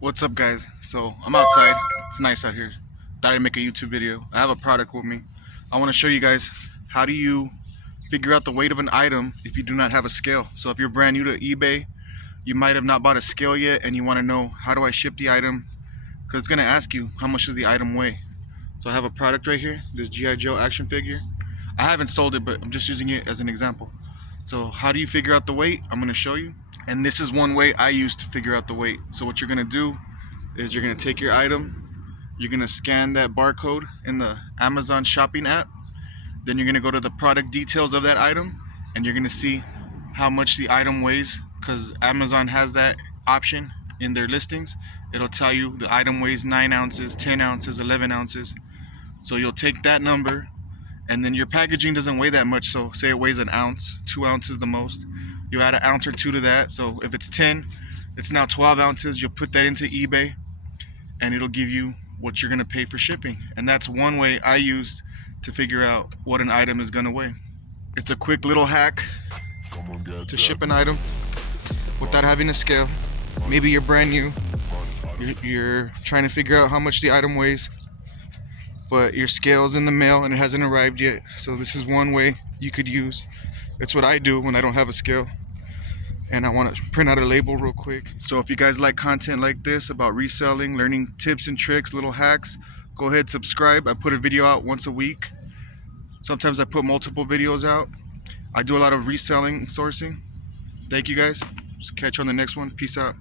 What's up, guys? So I'm outside. It's nice out here. Thought I'd make a YouTube video. I have a product with me. I want to show you guys how do you figure out the weight of an item if you do not have a scale. So if you're brand new to eBay, you might have not bought a scale yet and you want to know how do I ship the item, because it's going to ask you how much does the item weigh. So I have a product right here, this G.I. Joe action figure. I haven't sold it, but I'm just using it as an example. So how do you figure out the weight? I'm going to show you. And this is one way I use to figure out the weight. So what you're going to do is you're going to take your item, you're going to scan that barcode in the Amazon shopping app, then you're going to go to the product details of that item, and you're going to see how much the item weighs, because Amazon has that option in their listings. It'll tell you the item weighs 9 ounces, 10 ounces, 11 ounces. So you'll take that number, and then your packaging doesn't weigh that much. So say it weighs an ounce, 2 ounces the most. You add an ounce or two to that. So if it's 10, it's now 12 ounces. You'll put that into eBay, and it'll give you what you're gonna pay for shipping. And that's one way I use to figure out what an item is gonna weigh. It's a quick little hack to ship an item without having a scale. Maybe you're brand new, you're trying to figure out how much the item weighs, but your scale's in the mail and it hasn't arrived yet. So this is one way you could use. It's what I do when I don't have a scale and I want to print out a label real quick. So if you guys like content like this about reselling, learning tips and tricks, little hacks, go ahead, subscribe. I put a video out once a week. Sometimes I put multiple videos out. I do a lot of reselling, sourcing. Thank you guys. Catch you on the next one. Peace out.